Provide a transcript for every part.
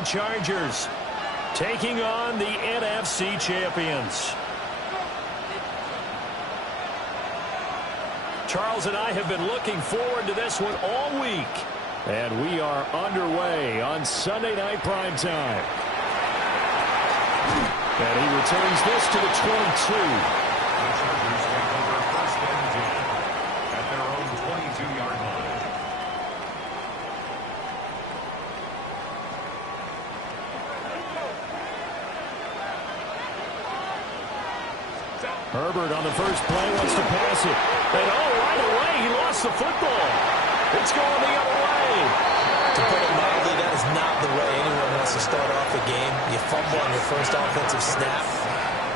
LA Chargers taking on the NFC champions. Charles and I have been looking forward to this one all week. And we are underway on Sunday Night Primetime. And he returns this to the 22. The Chargers take over first and 10 at their own 22-yard line. Herbert on the first play wants to pass it. And right away he lost the football. It's going the other way. To put it mildly, that is not the way anyone wants to start off a game. You fumble on your first offensive snap.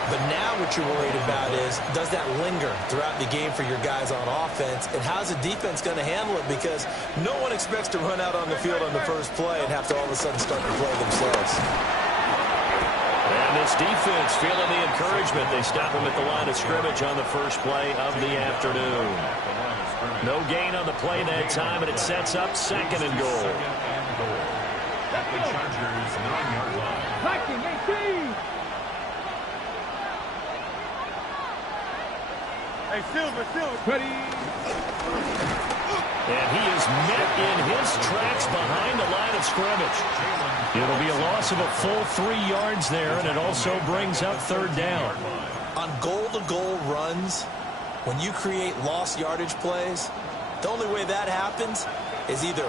But now what you're worried about is, does that linger throughout the game for your guys on offense? And how's the defense going to handle it? Because no one expects to run out on the field on the first play and have to all of a sudden start to play themselves. And this defense feeling the encouragement. They stop him at the line of scrimmage on the first play of the afternoon. No gain on the play that time, and it sets up second and goal. At the Chargers' 9-yard line. Second 18. Hey, Silver, Cuddy. And he is met in his tracks behind the line of scrimmage. It'll be a loss of a full 3 yards there, and it also brings up third down. On goal-to-goal runs, when you create lost yardage plays, the only way that happens is either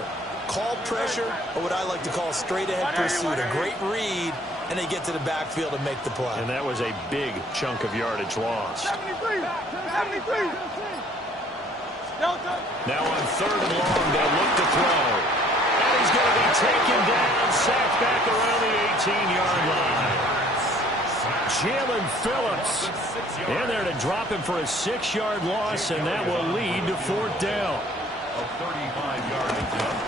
call pressure or what I like to call straight-ahead pursuit, a great read, and they get to the backfield and make the play. And that was a big chunk of yardage lost. 73. Now on third and long, they'll look to throw. And he's going to be taken down, sacked back around the 18-yard line. Jalen Phillips in there to drop him for a 6-yard loss, and that will lead to fourth down. A 35-yard attempt.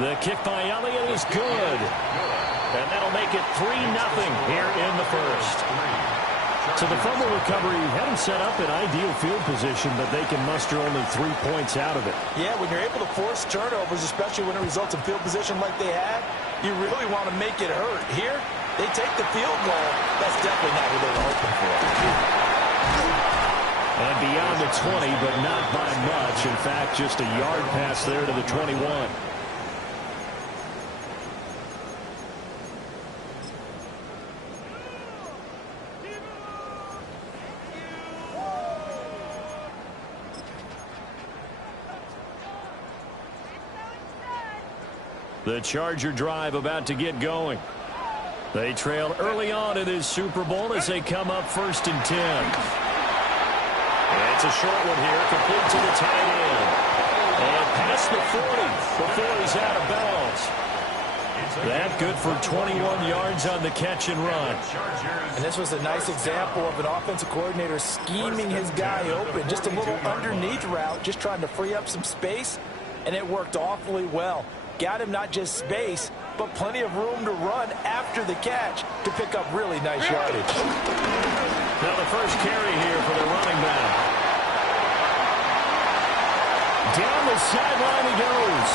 The kick by Elliott is good. And that'll make it 3-0 here in the first. So the fumble recovery had him set up in ideal field position, but they can muster only 3 points out of it. Yeah, when you're able to force turnovers, especially when it results in field position like they had, you really want to make it hurt. Here, they take the field goal. That's definitely not what they were hoping for. And beyond the 20, but not by much. In fact, just a yard pass there to the 21. The Charger drive about to get going. They trail early on in this Super Bowl as they come up first and 10. It's a short one here, complete to the tight end. And past the 40 before he's out of bounds. That good for 21 yards on the catch and run. And this was a nice example of an offensive coordinator scheming his guy open. Just a little underneath route, just trying to free up some space, and it worked awfully well. Got him not just space, but plenty of room to run after the catch to pick up really nice yardage. Now the first carry here for the running back. Down the sideline he goes.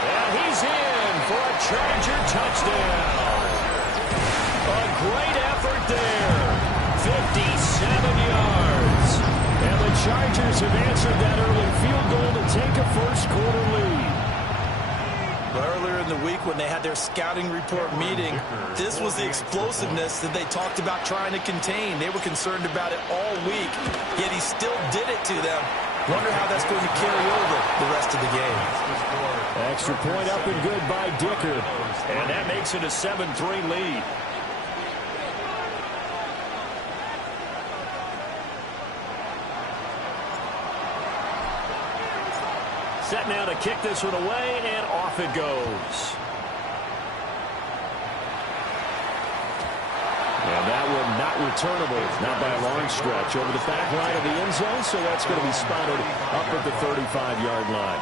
And he's in for a Charger touchdown. A great effort there. 57 yards. And the Chargers have answered that early field goal to take a first-quarter lead. Earlier in the week when they had their scouting report meeting, this was the explosiveness that they talked about trying to contain. They were concerned about it all week, yet he still did it to them. Wonder how that's going to carry over the rest of the game. Extra point up and good by Dicker. And that makes it a 7-3 lead. Set now to kick this one away, and off it goes. And that one not returnable, not by a long stretch, over the back line of the end zone, so that's going to be spotted up at the 35-yard line.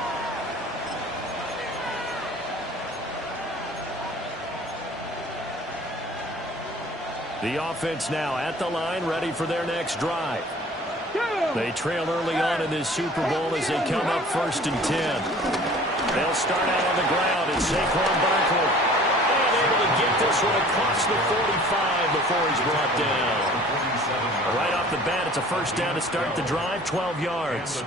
The offense now at the line, ready for their next drive. They trail early on in this Super Bowl as they come up first and 10. They'll start out on the ground, and Saquon Barkley and able to get take this one across the 45 before he's brought down. Right off the bat, it's a first down to start the drive, 12 yards.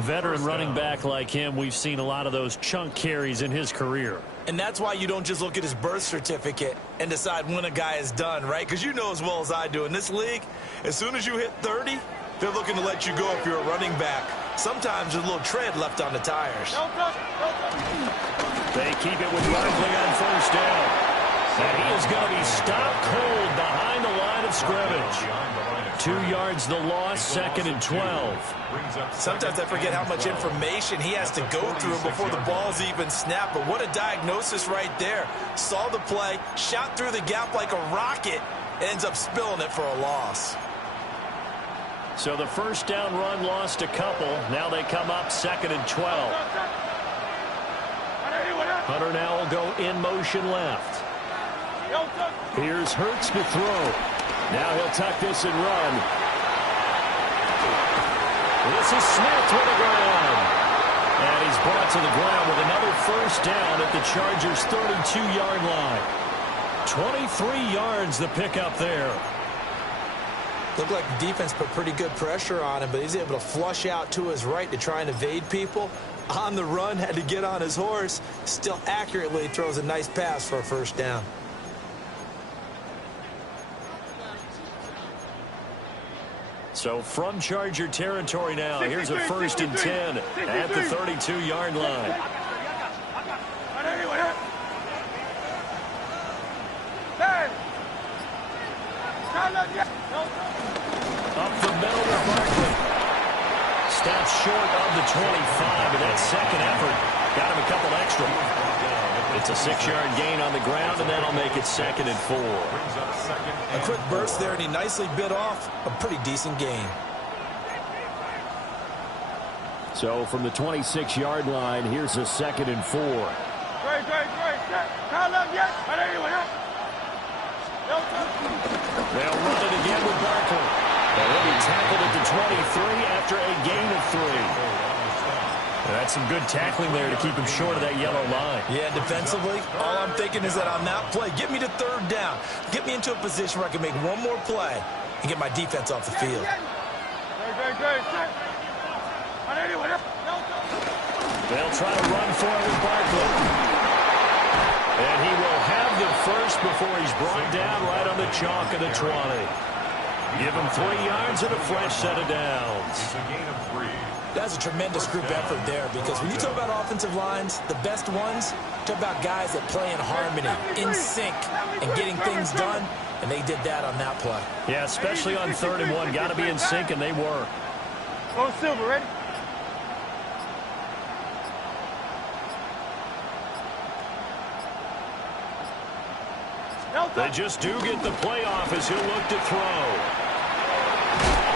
Veteran running back like him, we've seen a lot of those chunk carries in his career. And that's why you don't just look at his birth certificate and decide when a guy is done, right? Because you know as well as I do, in this league, as soon as you hit 30, they're looking to let you go if you're a running back. Sometimes there's a little tread left on the tires. They keep it with Barkley on first down. And he is going to be stopped cold behind the line of scrimmage. 2 yards the loss, second and 12. Sometimes I forget how much information he has to go through before the ball's even snapped. But what a diagnosis right there. Saw the play, shot through the gap like a rocket, ends up spilling it for a loss. So the first down run lost a couple. Now they come up second and 12. Hunter now will go in motion left. Here's Hurts to throw. Now he'll tuck this and run. This is Smith with the ground. And he's brought to the ground with another first down at the Chargers' 32-yard line. 23 yards the pickup there. Looked like the defense put pretty good pressure on him, but he's able to flush out to his right to try and evade people. On the run, had to get on his horse. Still accurately throws a nice pass for a first down. So from Charger territory now, here's a first and 10 at the 32-yard line. Up the middle with Barkley. Steps short of the 25, but that second effort got him a couple extra. It's a 6-yard gain on the ground, and that'll make it second and 4. A quick burst there, and he nicely bit off a pretty decent gain. So from the 26-yard line, here's a second and 4. They'll run it again with Barkley. And he'll be tackled at the 23 after a gain of 3. That's some good tackling there to keep him short of that yellow line. Yeah, defensively, all I'm thinking is that on that play, get me to third down. Get me into a position where I can make one more play and get my defense off the field. They'll try to run for it with Barkley. And he will have the first before he's brought down right on the chalk of the 20. Give him 3 yards and a fresh set of downs. It's a gain of 3. That's a tremendous group effort there, because when you talk about offensive lines, the best ones, talk about guys that play in harmony, in sync, and getting things done, and they did that on that play. Yeah, especially on 3rd and 1. Got to be in sync, and they were. Go Silver, ready? They just do get the playoff as he'll look to throw.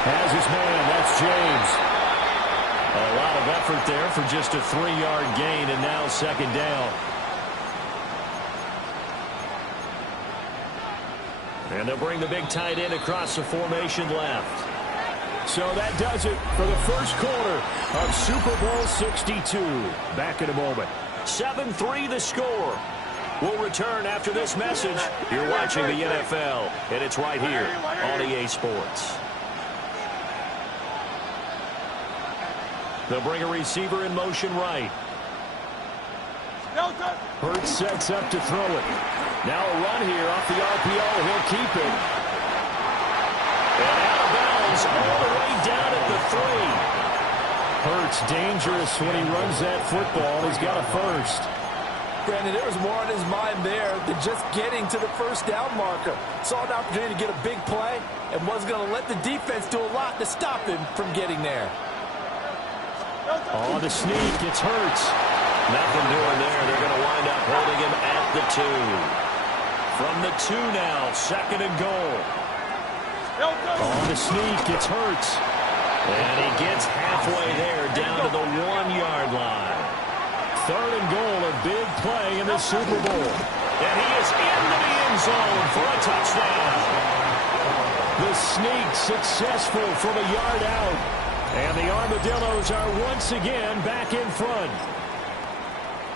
Has his man, that's James. A lot of effort there for just a 3-yard gain, and now second down. And they'll bring the big tight end across the formation left. So that does it for the first quarter of Super Bowl 62. Back in a moment. 7-3 the score. We'll return after this message. You're watching the NFL, and it's right here on EA Sports. They'll bring a receiver in motion right. Hurts sets up to throw it. Now a run here off the RPO. He'll keep it. And out of bounds all the way down at the 3. Hurts dangerous when he runs that football. He's got a first. Granted, there was more on his mind there than just getting to the first down marker. Saw an opportunity to get a big play and wasn't going to let the defense do a lot to stop him from getting there. On the sneak, it's Hurts. Nothing doing there. They're going to wind up holding him at the 2. From the 2 now, second and goal. On the sneak, it's Hurts. And he gets halfway there down to the 1-yard line. 3rd and goal, a big play in the Super Bowl. And he is into the end zone for a touchdown. The sneak successful from a yard out. And the Armadillos are once again back in front.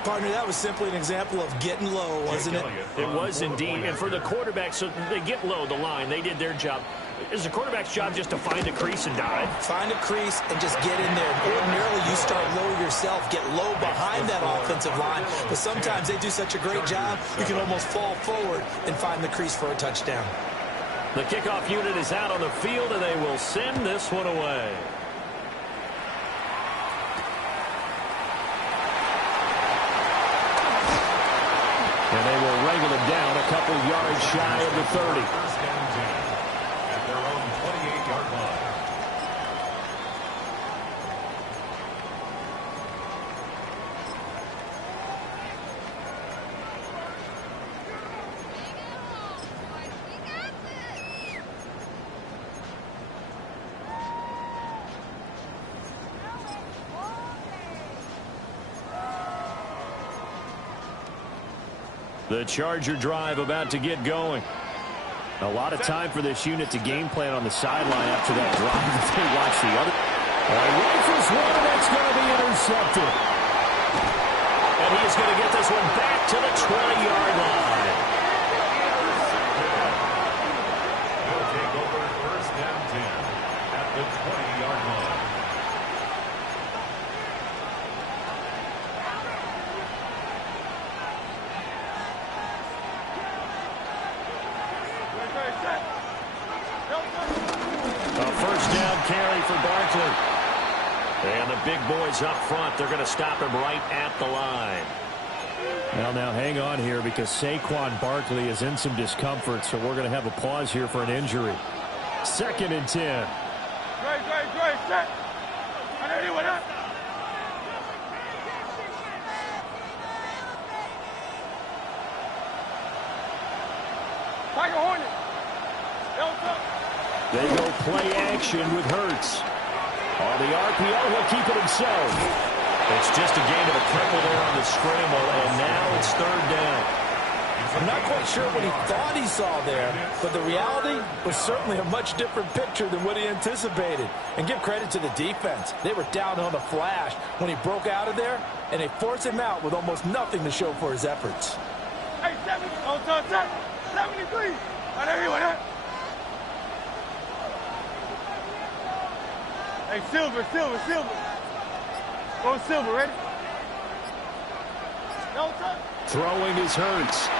Partner, that was simply an example of getting low, wasn't it? It was indeed. And for the quarterback, so they get low the line. They did their job. Is the quarterback's job just to find a crease and dive? Find a crease and just get in there. Ordinarily, you start low yourself, get low behind that offensive line. But sometimes they do such a great job, you can almost fall forward and find the crease for a touchdown. The kickoff unit is out on the field, and they will send this one away. And they will wrangle it down a couple yards shy of the 30. First down 10 at their own 28-yard line. The Charger drive about to get going. A lot of time for this unit to game plan on the sideline after that drive as they watch the other. Rifles one, that's going to be intercepted. And he is going to get this one back to the 20-yard line. They'll take over first down 10 at the 20-yard line. A first down carry for Barkley. And the big boys up front, they're going to stop him right at the line. Well, now hang on here because Saquon Barkley is in some discomfort, so we're going to have a pause here for an injury. 2nd and 10. Great, set. I know you went up. Tiger Hornet. They go play action with Hurts. On the RPO, he'll keep it himself. It's just a gain of a couple there on the scramble, and now it's 3rd down. I'm not quite sure what he thought he saw there, but the reality was certainly a much different picture than what he anticipated. And give credit to the defense. They were down on a flash when he broke out of there, and they forced him out with almost nothing to show for his efforts. Hey, 70, on top, 73. I know you went up. Hey, Silver. Go Silver, ready? No touch. Throwing is Hurts.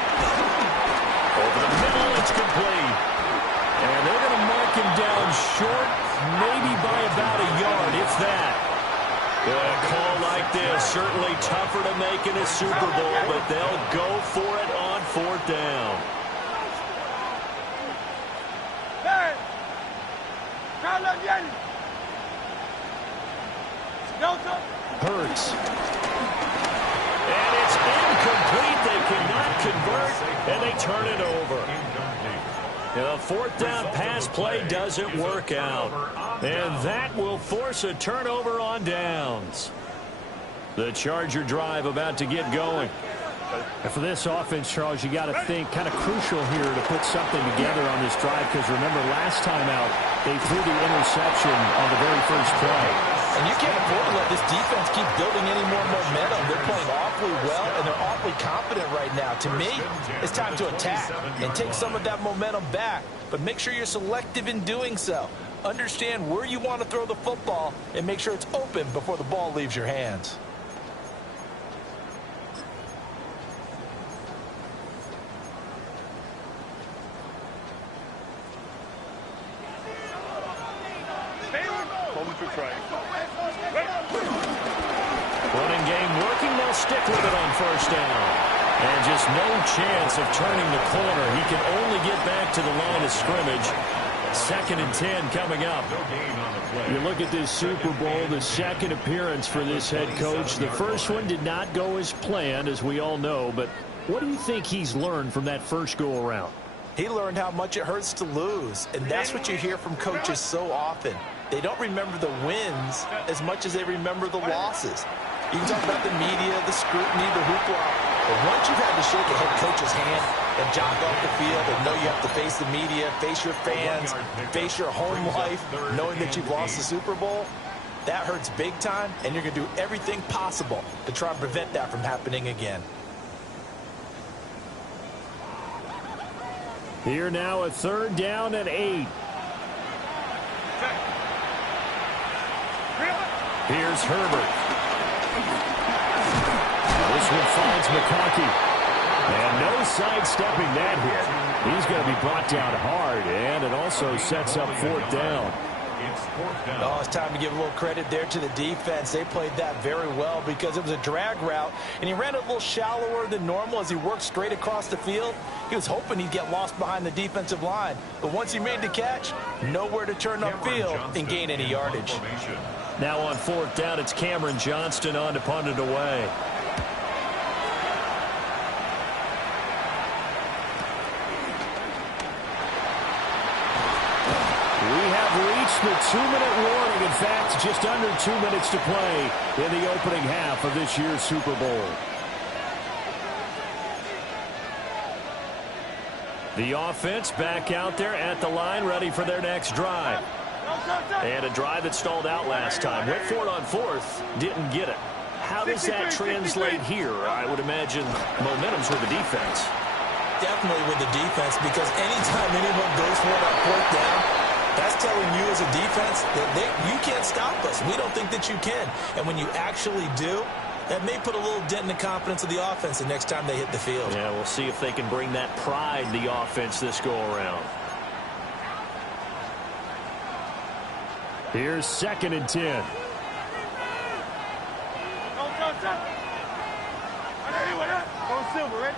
Over the middle, it's complete. And they're going to mark him down short, maybe by about a yard, if that. A call like this, certainly tougher to make in a Super Bowl, but they'll go for it on 4th down. Hey! Try love Yeti. No touch. Hurts. And it's incomplete. They cannot convert, and they turn it over. The 4th down pass play doesn't work out. And that will force a turnover on downs. The Charger drive about to get going. And for this offense, Charles, you got to think kind of crucial here to put something together on this drive, because remember last time out, they threw the interception on the very first play. And you can't afford to let this defense keep building any more momentum. They're playing awfully well, and they're awfully confident right now. To me, it's time to attack and take some of that momentum back. But make sure you're selective in doing so. Understand where you want to throw the football and make sure it's open before the ball leaves your hands. Running game working, they'll stick with it on 1st down. And just no chance of turning the corner. He can only get back to the line of scrimmage. 2nd and 10 coming up. You look at this Super Bowl, the 2nd appearance for this head coach. The first one did not go as planned, as we all know. But what do you think he's learned from that first go-around? He learned how much it hurts to lose, and that's what you hear from coaches so often. They don't remember the wins as much as they remember the losses. You can talk about the media, the scrutiny, the hoopla, but once you've had to shake a head coach's hand and jog off the field and know you have to face the media, face your fans, face your home life, knowing that you've lost the Super Bowl, That hurts big time, and you're going to do everything possible to try and prevent that from happening again. Here now a 3rd down and 8. Here's Herbert. This one finds McConkey. And no sidestepping that hit. He's going to be brought down hard, and it also sets up 4th down. Oh, it's time to give a little credit there to the defense. They played that very well because it was a drag route, and he ran a little shallower than normal as he worked straight across the field. He was hoping he'd get lost behind the defensive line, but once he made the catch, nowhere to turn upfield and gain any yardage. Now on 4th down, it's Cameron Johnston on to punt it away. Reached the 2-minute warning. In fact, just under 2 minutes to play in the opening half of this year's Super Bowl. The offense back out there at the line, ready for their next drive. And a drive that stalled out last time. Went for it on 4th, didn't get it. How does that translate here? I would imagine momentum's with the defense. Definitely with the defense, because anytime anyone goes for it on 4th down, that's telling you as a defense that you can't stop us. We don't think that you can. And when you actually do, that may put a little dent in the confidence of the offense the next time they hit the field. Yeah, we'll see if they can bring that pride, the offense, this go-around. Here's 2nd and 10. Go Silver, right?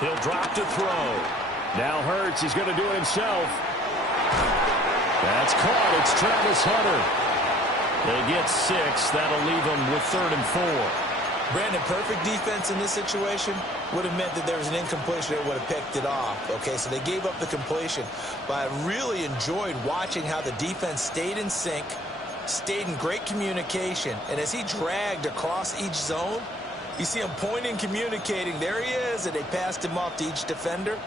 He'll drop to throw. Now Hurts, he's going to do it himself. That's caught. It's Travis Hunter. They get 6. That'll leave them with 3rd and 4. Brandon, perfect defense in this situation would have meant that there was an incompletion that would have picked it off. Okay, so they gave up the completion. But I really enjoyed watching how the defense stayed in sync, stayed in great communication. And as he dragged across each zone, you see him pointing, communicating. There he is, and they passed him off to each defender.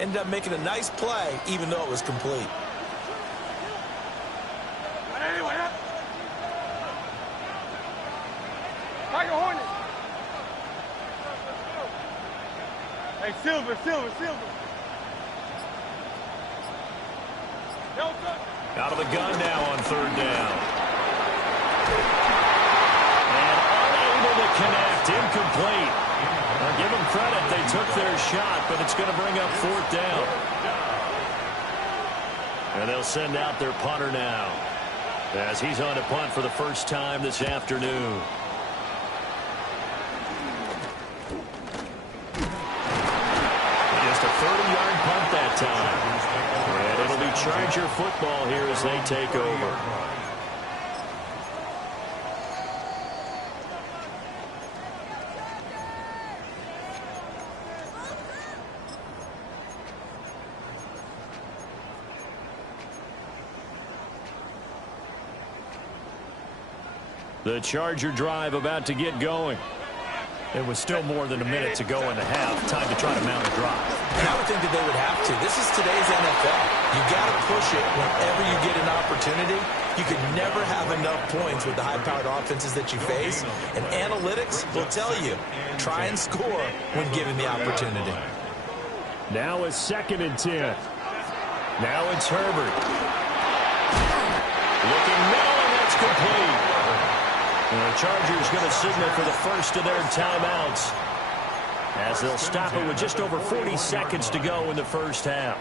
Ended up making a nice play, even though it was complete. Hey, Silver. Out of the gun now on 3rd down. And unable to connect. Incomplete. Now give them credit. They took their shot, but it's going to bring up 4th down. And they'll send out their punter now, as he's on to punt for the first time this afternoon. Just a 30-yard punt that time. And it'll be Charger football here as they take over. The Charger drive about to get going. It was still more than a minute to go in the half. Time to try to mount a drive. And I would think that they would have to. This is today's NFL. You got to push it whenever you get an opportunity. You could never have enough points with the high-powered offenses that you face. And analytics will tell you, try and score when given the opportunity. Now it's 2nd and 10. Now it's Herbert. Looking middle, and that's complete. And the Chargers going to signal for the first of their timeouts, as they'll stop it with just over 40 seconds to go in the first half.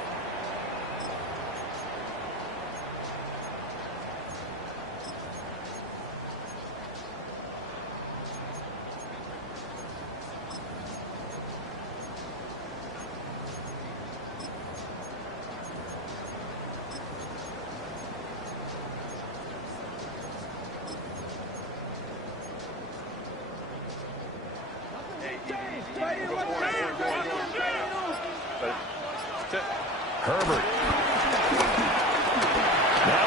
Herbert.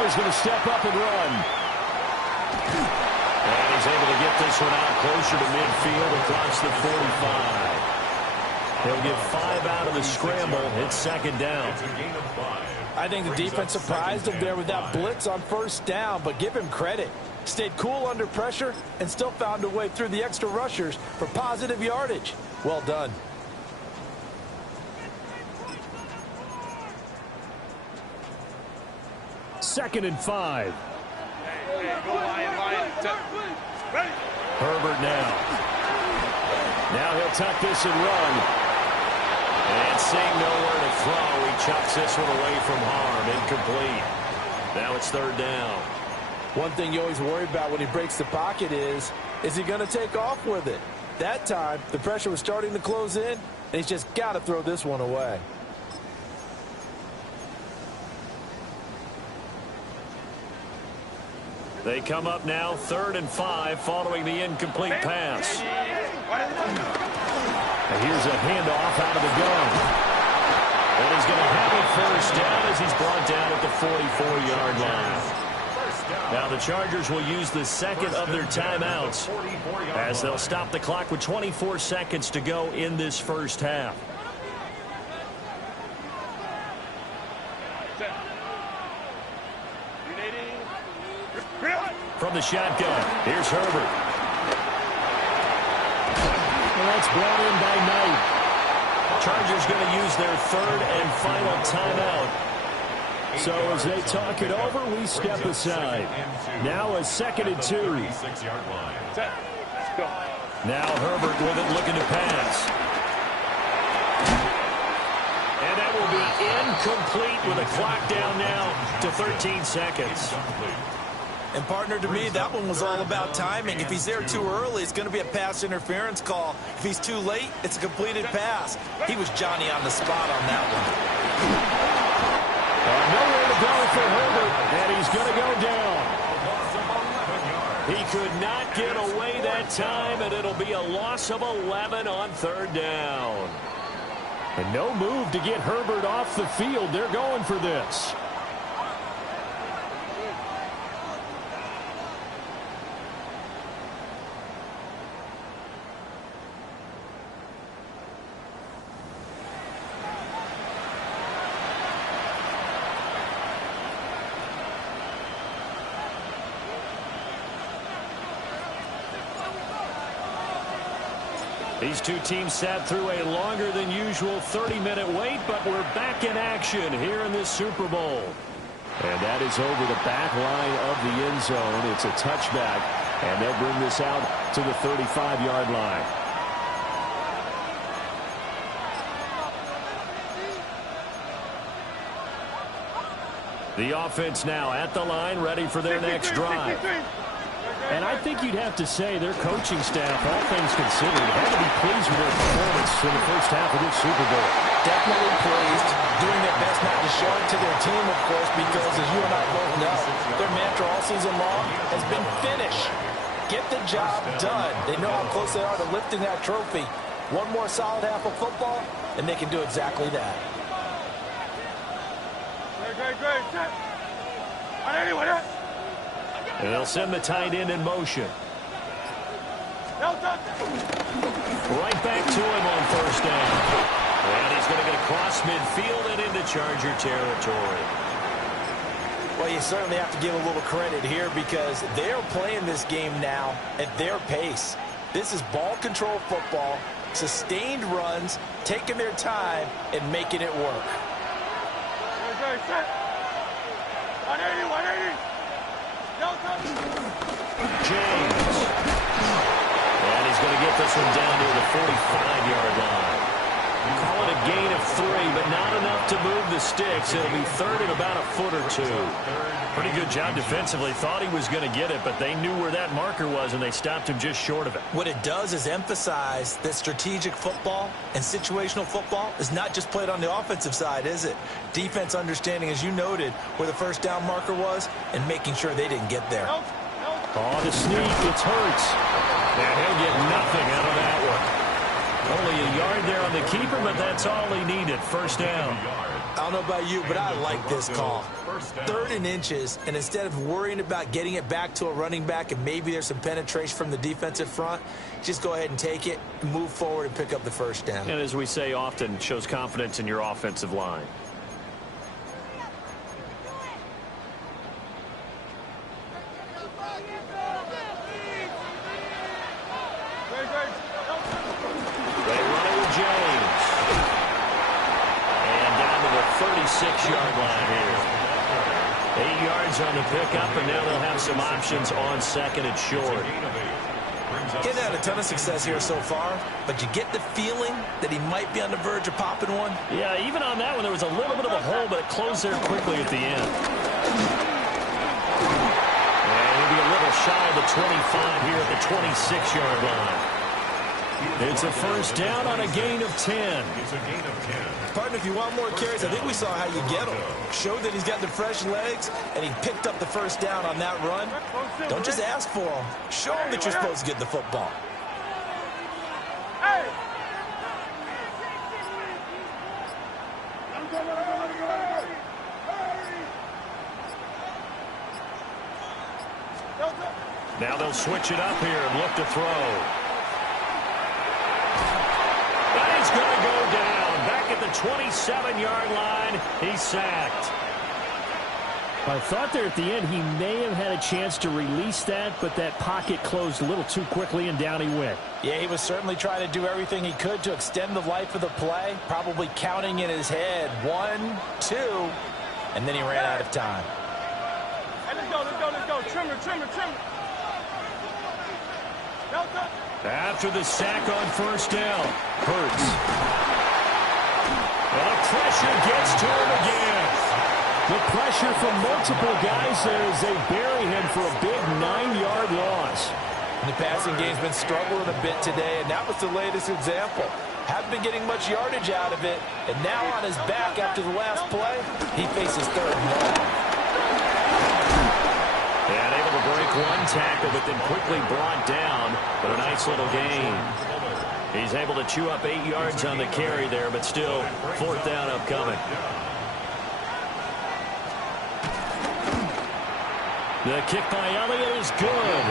he's going to step up and run. And he's able to get this one out closer to midfield across the 45. He'll get 5 out of the scramble. It's second down. I think the defense surprised him there with that blitz on first down, but give him credit. Stayed cool under pressure and still found a way through the extra rushers for positive yardage. Well done. Second and 5. Herbert now. Now he'll tuck this and run. And seeing nowhere to throw, he chucks this one away from harm. Incomplete. Now it's third down. One thing you always worry about when he breaks the pocket is he going to take off with it? That time, the pressure was starting to close in, and he's just got to throw this one away. They come up now, 3rd and 5, following the incomplete pass. And here's a handoff out of the gun. And he's going to have it first down as he's brought down at the 44-yard line. Now the Chargers will use the second of their timeouts as they'll stop the clock with 24 seconds to go in this first half. From the shotgun, here's Herbert. And that's brought in by Knight. Chargers going to use their 3rd and final timeout. So as they talk it over, we step aside. Now a 2nd and 2. Now Herbert with it, looking to pass. And that will be incomplete with a clock down now to 13 seconds. And, partner, to me, that one was all about timing. If he's there too early, it's going to be a pass interference call. If he's too late, it's a completed pass. He was Johnny on the spot on that one. Nowhere to go for Herbert, and he's going to go down. He could not get away that time, and it'll be a loss of 11 on 3rd down. And no move to get Herbert off the field. They're going for this. These two teams sat through a longer than usual 30-minute wait, but we're back in action here in this Super Bowl. And that is over the back line of the end zone. It's a touchback, and they'll bring this out to the 35-yard line. The offense now at the line, ready for their next drive. And I think you'd have to say their coaching staff, all things considered, had to be pleased with their performance in the first half of this Super Bowl. Definitely pleased, doing their best not to show it to their team, of course, because as you and I both know, their mantra all season long has been finish. Get the job done. They know how close they are to lifting that trophy. One more solid half of football, and they can do exactly that. Great. And they'll send the tight end in motion. Right back to him on first down. And he's going to get across midfield and into Charger territory. Well, you certainly have to give a little credit here because they're playing this game now at their pace. This is ball control football, sustained runs, taking their time, and making it work. Set. 180. James. And he's going to get this one down to the 45-yard line. Call it a gain of 3, but not enough to move the sticks. It'll be 3rd and about a foot or 2. Pretty good job defensively. Thought he was going to get it, but they knew where that marker was, and they stopped him just short of it. What it does is emphasize that strategic football and situational football is not just played on the offensive side, is it? Defense understanding, as you noted, where the first down marker was and making sure they didn't get there. Oh, the sneak. It's Hurts. And he'll get nothing out of that one. Only a yard there on the keeper, but that's all he needed. First down. I don't know about you, but I like this call. 3rd and inches, and instead of worrying about getting it back to a running back and maybe there's some penetration from the defensive front, just go ahead and take it, move forward, and pick up the first down. And as we say often, shows confidence in your offensive line. They run it with James. And down to the 36-yard line here. 8 yards on the pickup, and now they'll have some options on 2nd and short. He's had a ton of success here so far, but you get the feeling that he might be on the verge of popping one. Yeah, even on that one, there was a little bit of a hole, but it closed there quickly at the end. And he'll be a little shy of the 25 here at the 26-yard line. It's a first down on a gain of 10. It's a gain of 10. Partner, if you want more carries, I think we saw how you get him. Showed that he's got the fresh legs, and he picked up the first down on that run. Don't just ask for him. Show him that you're supposed to get the football. Hey! Now they'll switch it up here and look to throw. And he's going to go down. Back at the 27-yard line, he's sacked. I thought there at the end he may have had a chance to release that, but that pocket closed a little too quickly, and down he went. Yeah, he was certainly trying to do everything he could to extend the life of the play, probably counting in his head 1, 2, and then he ran out of time. Hey, let's go, let's go, let's go. Trimmer, trimmer, trimmer. Delta. After the sack on first down, Hurts. The pressure gets to him again. The pressure from multiple guys there as they bury him for a big 9-yard loss. And the passing game's been struggling a bit today, and that was the latest example. Haven't been getting much yardage out of it, and now on his back after the last play, he faces 3rd and long. And able to break one tackle, but then quickly brought down. But a nice little gain. He's able to chew up 8 yards on the carry there, but still 4th down upcoming. The kick by Elliott is good.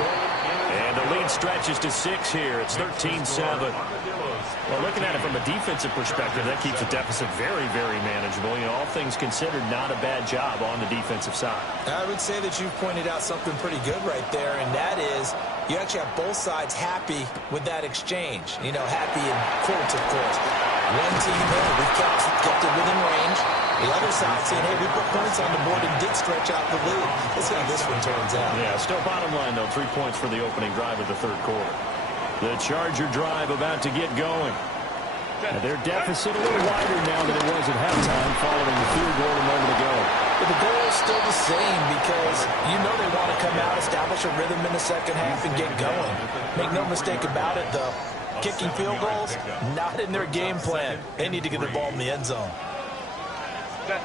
And the lead stretches to 6 here. It's 13-7. Well, looking at it from a defensive perspective, that keeps the deficit very, very manageable. You know, all things considered, not a bad job on the defensive side. I would say that you've pointed out something pretty good right there, and that is you actually have both sides happy with that exchange. You know, happy in quotes, of course. One team, hey, we kept it within range. The other side saying, hey, we put points on the board and did stretch out the lead. Let's see how this one turns out. Yeah, still bottom line, though, 3 points for the opening drive of the 3rd quarter. The Charger drive about to get going. And their deficit a little wider now than it was at halftime following the field goal a moment ago. But the goal is still the same because you know they want to come out, establish a rhythm in the second half, and get going. Make no mistake about it, though. Kicking field goals, not in their game plan. They need to get the ball in the end zone. And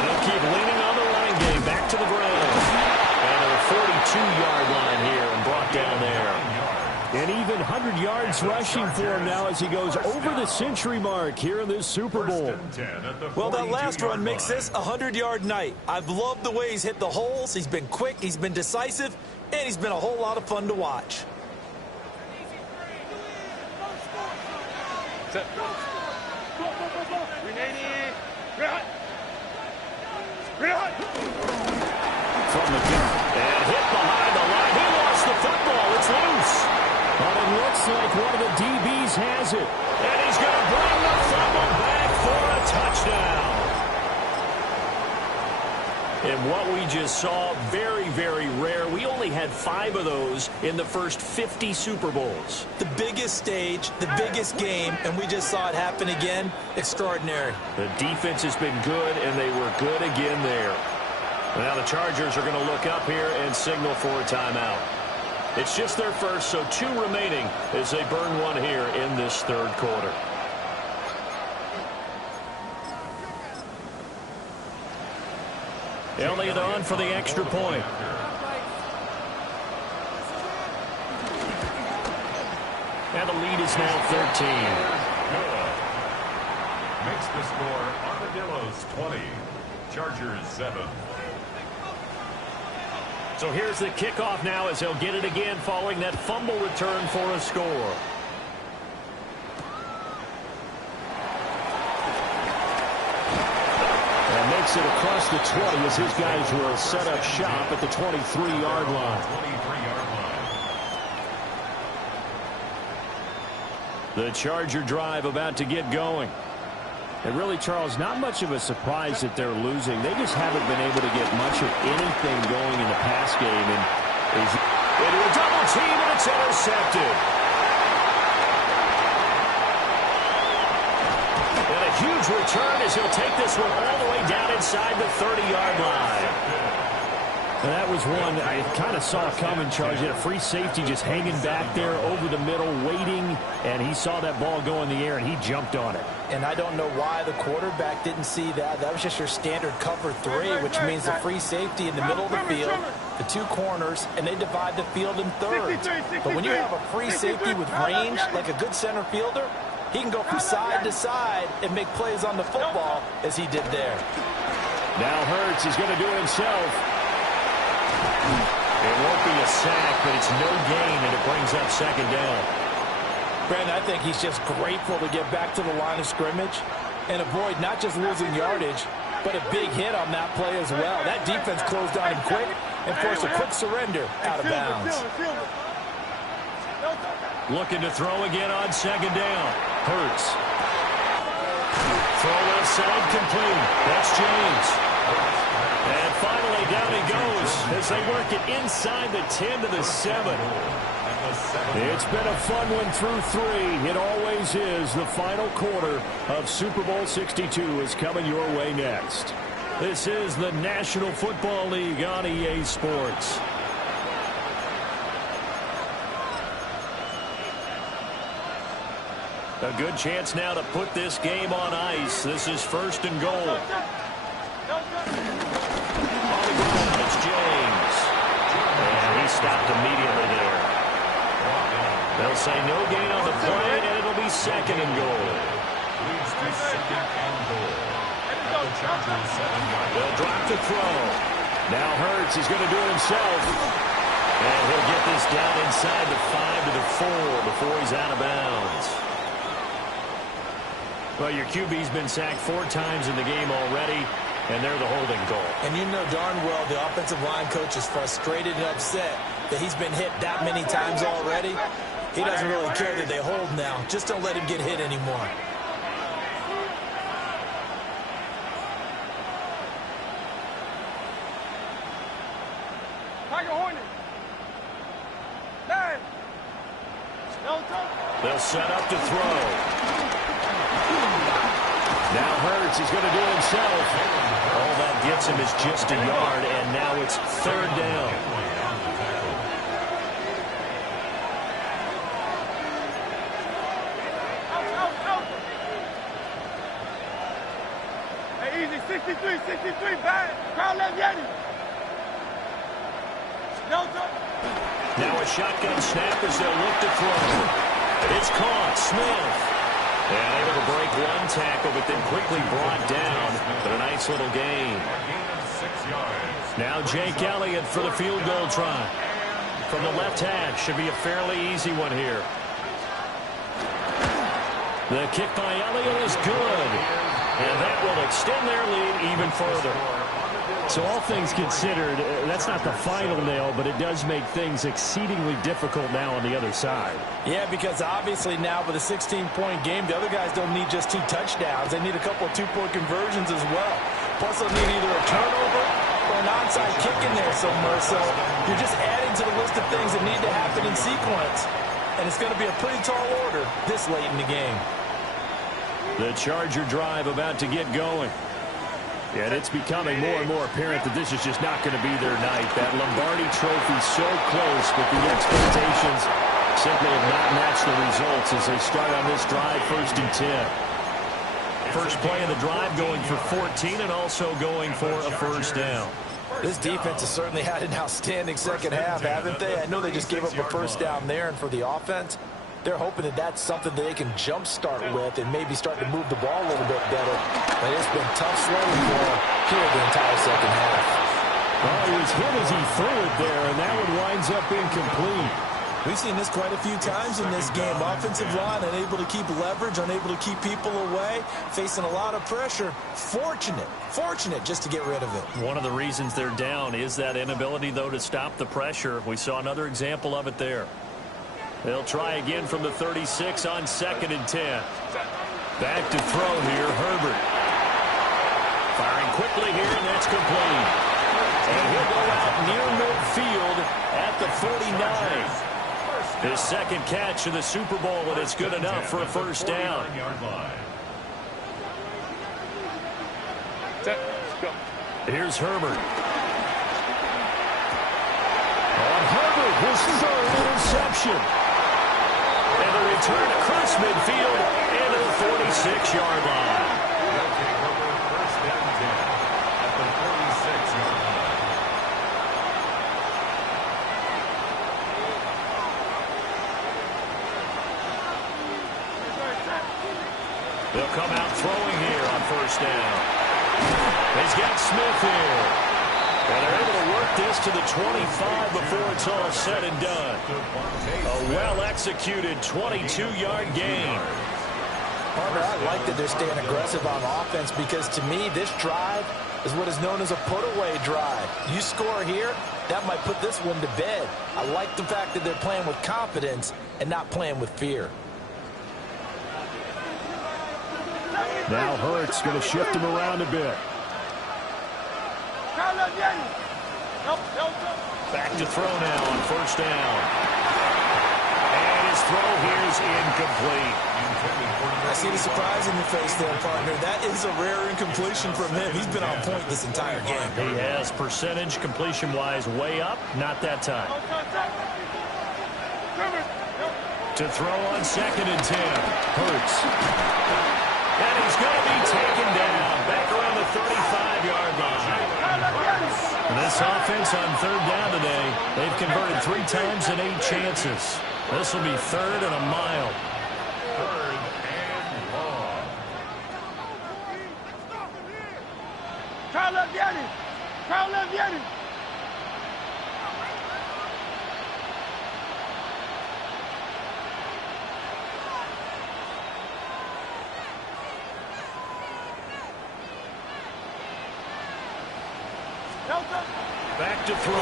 they'll keep leaning on the running game. Back to the ground. And to the 42-yard line here and brought down there. And even 100 yards rushing for him now as he goes over the century mark here in this Super Bowl. Well, that last run makes this a 100-yard night. I've loved the way he's hit the holes. He's been quick, he's been decisive, and he's been a whole lot of fun to watch. From the gun. And hit behind the line. He lost the football. It's loose. But it looks like one of the DBs has it. And he's going to bring the fumble back for a touchdown. And what we just saw, very, very rare. We only had 5 of those in the first 50 Super Bowls. The biggest stage, the biggest game, and we just saw it happen again. Extraordinary. The defense has been good, and they were good again there. Now the Chargers are going to look up here and signal for a timeout. It's just their first, so 2 remaining as they burn one here in this 3rd quarter. Elliott on for the extra point. And the lead is now 13. Makes the score Armadillos 20, Chargers 7. So here's the kickoff now as he'll get it again following that fumble return for a score. And makes it across the 20 as his guys will set up shop at the 23-yard line. 23-yard line. The Charger drive about to get going. And really, Charles, not much of a surprise that they're losing. They just haven't been able to get much of anything going in the pass game. And into a double team, and it's intercepted. And a huge return as he'll take this one all the way down inside the 30-yard line. And that was one I kind of saw coming, Charles. He had a free safety just hanging back there over the middle, waiting, and he saw that ball go in the air, and he jumped on it. And I don't know why the quarterback didn't see that. That was just your standard cover 3, which means the free safety in the middle of the field, the 2 corners, and they divide the field in thirds. But when you have a free safety with range, like a good center fielder, he can go from side to side and make plays on the football as he did there. Now Hurts is going to do it himself. It won't be a sack, but it's no gain, and it brings up second down. Brandon, I think he's just grateful to get back to the line of scrimmage and avoid not just losing yardage, but a big hit on that play as well. That defense closed on him quick and forced a quick surrender out of bounds. Looking to throw again on second down. Hurts. Throw left side complete. That's James. And finally, down he goes as they work it inside the 10 to the 7. It's been a fun one through 3. It always is. The final quarter of Super Bowl 62 is coming your way next. This is the National Football League on EA Sports. A good chance now to put this game on ice. This is first and goal. On the ground, it's James. And he stopped immediately there. They'll say no gain on the play, and it'll be second and goal. Leads to second and goal. At the Chargers 7-yard line. They'll drop the throw. Now Hurts is going to do it himself. And he'll get this down inside the 5 to the 4 before he's out of bounds. Well, your QB's been sacked 4 times in the game already, and they're the holding goal. And you know darn well the offensive line coach is frustrated and upset that he's been hit that many times already. He doesn't really care that they hold now. Just don't let him get hit anymore. They'll set up to throw. Now Hurts is going to do it himself. All that gets him is just a yard, and now it's third down. Hey, easy, 63, bad. Crowd left Yeti. Now a shotgun snap as they'll look to throw. It's caught. Smith. And able to break one tackle, but then quickly brought down. But a nice little gain. Now Jake Elliott for the field goal try. From the left hash. Should be a fairly easy one here. The kick by Elliott is good. And that will extend their lead even further. So all things considered, that's not the final nail, but it does make things exceedingly difficult now on the other side. Yeah, because obviously now with a 16-point game, the other guys don't need just 2 touchdowns. They need a couple of 2-point conversions as well. Plus they'll need either a turnover or an onside kick in there somewhere. So you're just adding to the list of things that need to happen in sequence. And it's going to be a pretty tall order this late in the game. The Charger drive about to get going. And it's becoming more and more apparent that this is just not going to be their night. That Lombardi trophy so close, but the expectations simply have not matched the results as they start on this drive first and 10. First play of the drive going for 14 and also going for a first down. This defense has certainly had an outstanding second half, haven't they? I know they just gave up a first down there, and for the offense, They're hoping that that's something that they can jumpstart with and maybe start to move the ball a little bit better. But it's been tough sledding for them here the entire second half. Well, he was hit as he threw it there, and that one winds up incomplete. We've seen this quite a few times in this game. Offensive line unable to keep leverage, unable to keep people away, facing a lot of pressure. Fortunate just to get rid of it. One of the reasons they're down is that inability, though, to stop the pressure. We saw another example of it there. They'll try again from the 36 on 2nd and 10. Back to throw here, Herbert. Firing quickly here, and that's complete. And he'll go out near midfield at the 49. His second catch of the Super Bowl, and it's good enough for a first down. Here's Herbert. On Herbert, his third interception. And a return across midfield into the 46-yard line. First down 10 at the 46-yard line. They'll come out throwing here on first down. He's got Smith here. And they're able to work this to the 25 before it's all said and done. A well-executed 22-yard gain. Partner, I like that they're staying aggressive on offense because, to me, this drive is what is known as a put-away drive. You score here, that might put this one to bed. I like the fact that they're playing with confidence and not playing with fear. Now Hurts going to shift him around a bit. Back to throw now on first down. And his throw here is incomplete. I see the surprise in your face there, partner. That is a rare incompletion from him. He's been on point this entire game. He has percentage completion-wise way up. Not that time. To throw on 2nd and 10. Hurts. And he's going to be taken down. Back around the 35-yard line. This offense on 3rd down today, they've converted 3 times in 8 chances. This will be 3rd and a mile. 3rd and long. Try left, Yanni. Try left, Yanni. Back to throw.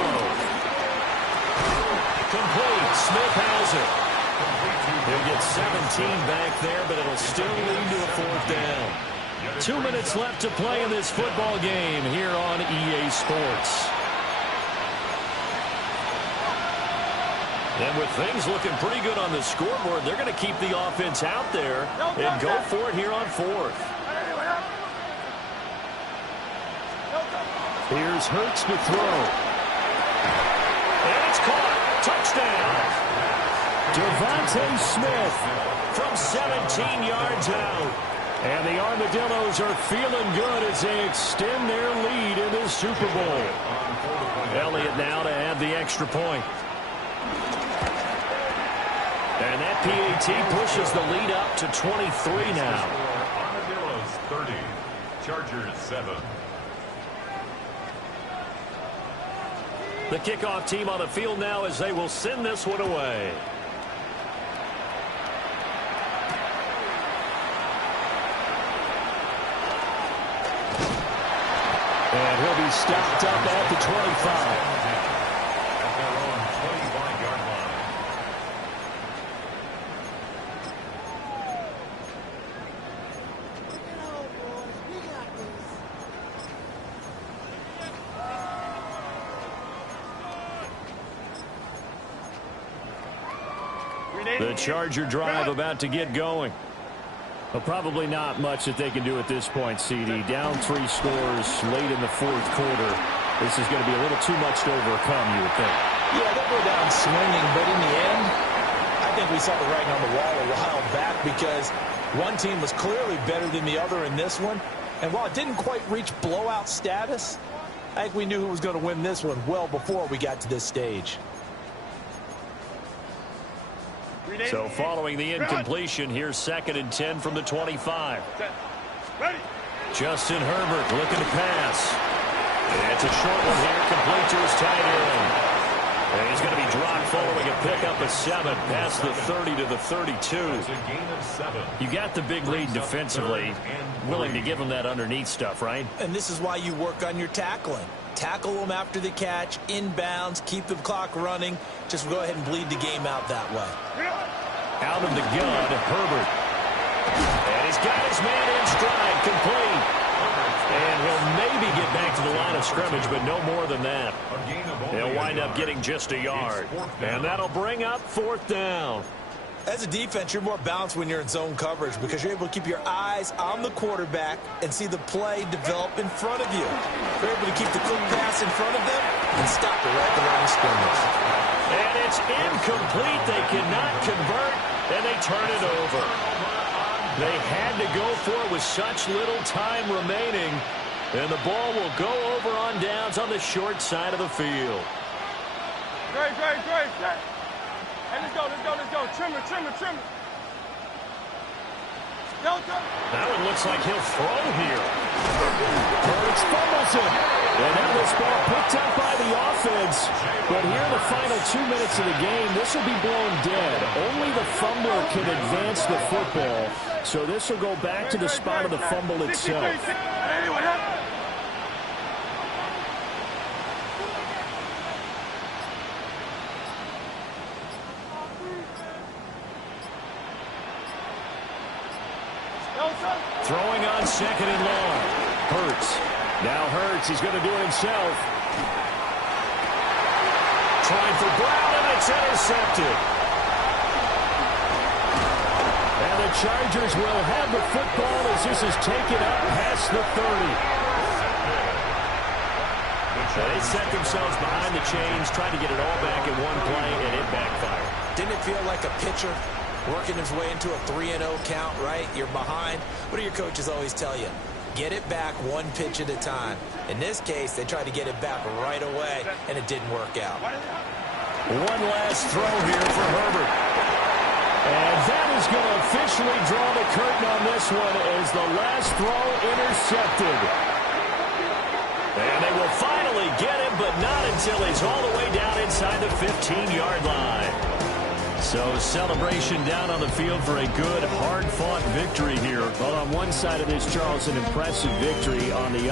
Complete. Smith has it. He'll get 17 back there, but it'll still lead to a 4th down. 2 minutes left to play in this football game here on EA Sports. And with things looking pretty good on the scoreboard, they're going to keep the offense out there and go for it here on 4th. Here's Hurts to throw. And it's caught. Touchdown. Devontae Smith from 17 yards out. And the Armadillos are feeling good as they extend their lead in this Super Bowl. Elliott now to add the extra point. And that PAT pushes the lead up to 23 now. Armadillos 30, Chargers 7. The kickoff team on the field now as they will send this one away. And he'll be stopped up at the 25. At their own 25-yard line. The Charger drive about to get going. Well, probably not much that they can do at this point, CD. Down 3 scores late in the 4th quarter. This is going to be a little too much to overcome, you would think. Yeah, they'll go down swinging, but in the end, I think we saw the writing on the wall a while back because one team was clearly better than the other in this one. And while it didn't quite reach blowout status, I think we knew who was going to win this one well before we got to this stage. So following the incompletion, here's 2nd and 10 from the 25. Ready. Justin Herbert looking to pass. It's a short one here, complete to his tight end. And he's going to be dropped following a pickup of 7 past the 30 to the 32. That's a gain of 7. You got the big lead defensively. Willing to give him that underneath stuff, right? And this is why you work on your tackling. Tackle them after the catch, inbounds, keep the clock running. Just go ahead and bleed the game out that way. Out of the gun, Herbert. And he's got his man in stride, complete. And he'll maybe get back to the line of scrimmage, but no more than that. He'll wind up getting just a yard. And that'll bring up 4th down. As a defense, you're more balanced when you're in zone coverage because you're able to keep your eyes on the quarterback and see the play develop in front of you. You're able to keep the quick pass in front of them and stop it right at the line of scrimmage. And it's incomplete. They cannot convert, and they turn it over. They had to go for it with such little time remaining, and the ball will go over on downs on the short side of the field. Great. Hey, let's go. Trim it. That one looks like he'll throw here. Hurts fumbles it. And now this ball picked up by the offense. But here in the final 2 minutes of the game, this will be blown dead. Only the fumbler can advance the football. So this will go back to the spot of the fumble itself. Throwing on 2nd and long. Hurts. Now Hurts, he's going to do it himself. Trying for Brown, and it's intercepted. And the Chargers will have the football as this is taken up past the 30. They set themselves behind the chains, trying to get it all back in one play, and it backfired. Didn't it feel like a pitcher working his way into a 3-0 count, right? You're behind. What do your coaches always tell you? Get it back one pitch at a time. In this case, they tried to get it back right away, and it didn't work out. One last throw here for Herbert. And that is going to officially draw the curtain on this one as the last throw intercepted. And they will finally get him, but not until he's all the way down inside the 15-yard line. So celebration down on the field for a good, hard-fought victory here. Well, on one side of this, Charles, an impressive victory. On the other,